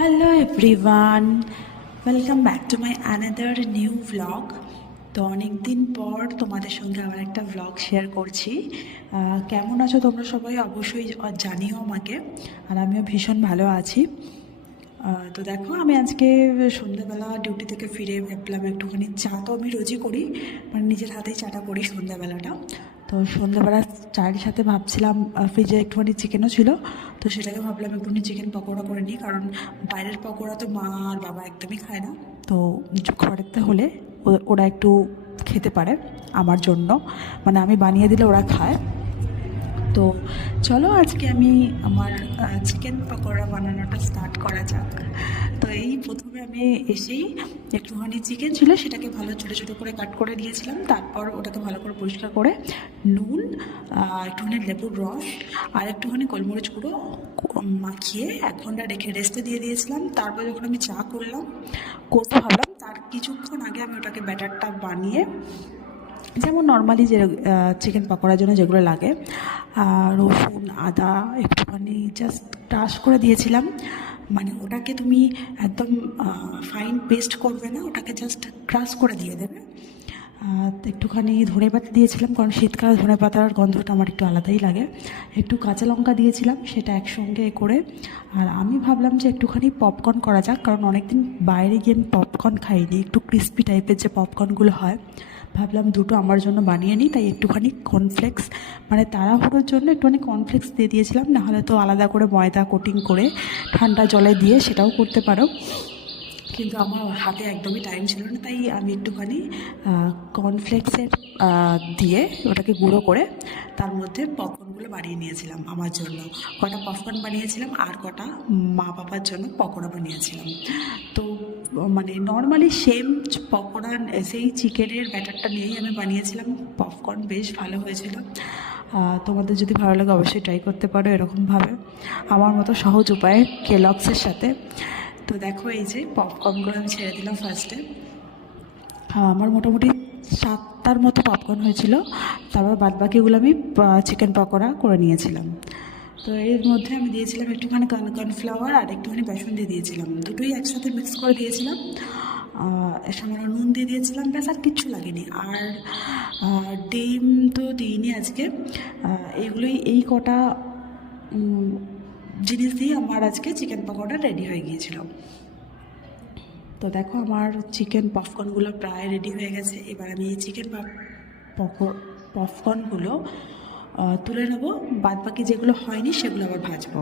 Hello everyone, welcome back to my another new vlog. তো অনেক দিন পর তোমাদের সঙ্গে আবার একটা ভ্লগ শেয়ার করছি। কেমন আছো তোমরা সবাই অবশ্যই জানিও আমাকে। আর আমিও ভীষণ ভালো আছি। তো দেখো, আমি আজকে সন্ধ্যাবেলা ডিউটি থেকে ফিরে ভাবলাম একটুখানি চা তো আমি রোজই করি, মানে নিজের হাতেই চাটা করি সন্ধ্যাবেলাটা। তো সন্ধ্যাবেলা চায়ের সাথে ভাবছিলাম ফ্রিজে একটুখানি চিকেনও ছিল, তো সেটাকে ভাবলাম একটুখানি চিকেন পকোড়া করে নিই, কারণ বাইরের পকোড়া তো মা আর বাবা একদমই খায় না। তো ঘরেতে হলে ওরা একটু খেতে পারে আমার জন্য, মানে আমি বানিয়ে দিলে ওরা খায়। তো চলো আজকে আমি আমার চিকেন পকোড়া বানানোটা স্টার্ট করা যাক। তো এই প্রথমে আমি এসেই একটুখানি চিকেন ছিল, সেটাকে ভালো ছোটো ছোটো করে কাট করে দিয়েছিলাম। তারপর ওটাকে ভালো করে পরিষ্কার করে নুন, একটুখানি লেবুর রস আর একটুখানি গোলমরিচ গুঁড়ো মাখিয়ে 1 ঘন্টা রেখে রেস্টে দিয়ে দিয়েছিলাম। তারপর যখন আমি চা করতে ভাবলাম, তার কিছুক্ষণ আগে আমি ওটাকে ব্যাটারটা বানিয়ে, যেমন নর্মালি যে চিকেন পকোড়ার জন্য যেগুলো লাগে, রসুন আদা একটুখানি জাস্ট ক্রাশ করে দিয়েছিলাম। মানে ওটাকে তুমি একদম ফাইন পেস্ট করবে না, ওটাকে জাস্ট ক্রাশ করে দিয়ে দেবে। একটুখানি ধনেপাতা দিয়েছিলাম, কারণ শীতকালে ধনেপাতার গন্ধটা আমার একটু আলাদাই লাগে। একটু কাঁচা লঙ্কা দিয়েছিলাম, সেটা একসঙ্গে করে। আর আমি ভাবলাম যে একটুখানি পপকর্ন করা যাক, কারণ অনেকদিন বাইরে গিয়ে আমি পপকর্ন খাইনি, একটু ক্রিস্পি টাইপের যে পপকর্নগুলো হয়। ভাবলাম দুটো আমার জন্য বানিয়ে নিই, তাই একটুখানি কর্নফ্লেক্স, মানে তাড়াহুড়োর জন্য একটুখানি কর্নফ্লেক্স দিয়ে দিয়েছিলাম। নাহলে তো আলাদা করে ময়দা কোটিং করে ঠান্ডা জলে দিয়ে সেটাও করতে পারো, কিন্তু আমার হাতে একদমই টাইম ছিল না, তাই আমি একটুখানি কর্নফ্লেক্সের দিয়ে ওটাকে গুঁড়ো করে তার মধ্যে পপকর্নগুলো বানিয়ে নিয়েছিলাম আমার জন্য। কটা পপকর্ন বানিয়েছিলাম আর কটা মা বাবার জন্য পকোড়া বানিয়েছিলাম। তো মানে নর্মালি সেম পকোড়া, সেই চিকেনের ব্যাটারটা নিয়েই আমি বানিয়েছিলাম পপকর্ন, বেশ ভালো হয়েছিল। তোমাদের যদি ভালো লাগে অবশ্যই ট্রাই করতে পারো এরকমভাবে, আমার মতো সহজ উপায়ে কেলগসের সাথে। তো দেখো, এই যে পপকর্নগুলো আমি ছেড়ে দিলাম ফার্স্টে। আমার মোটামুটি 7টার মতো পপকর্ন হয়েছিল। তারপর বাদবাকিগুলো আমি চিকেন পকোড়া করে নিয়েছিলাম। তো এর মধ্যে আমি দিয়েছিলাম একটুখানি কর্নফ্লাওয়ার আর একটুখানি বেসন দিয়ে দিয়েছিলাম, দুটোই একসাথে মিক্স করে দিয়েছিলাম। সামান্য নুন দিয়ে দিয়েছিলাম, ব্যাস আর কিচ্ছু লাগেনি। আর ডিম তো দিইনি আজকে। এই কটা জিনিস দিয়ে আমার আজকে চিকেন পকোড়া রেডি হয়ে গিয়েছিল। তো দেখো, আমার চিকেন পপকর্নগুলো প্রায় রেডি হয়ে গেছে। এবার আমি এই চিকেন পপকর্নগুলো তুলে নেবো, বাদ বাকি যেগুলো হয়নি সেগুলো আবার ভাজবো।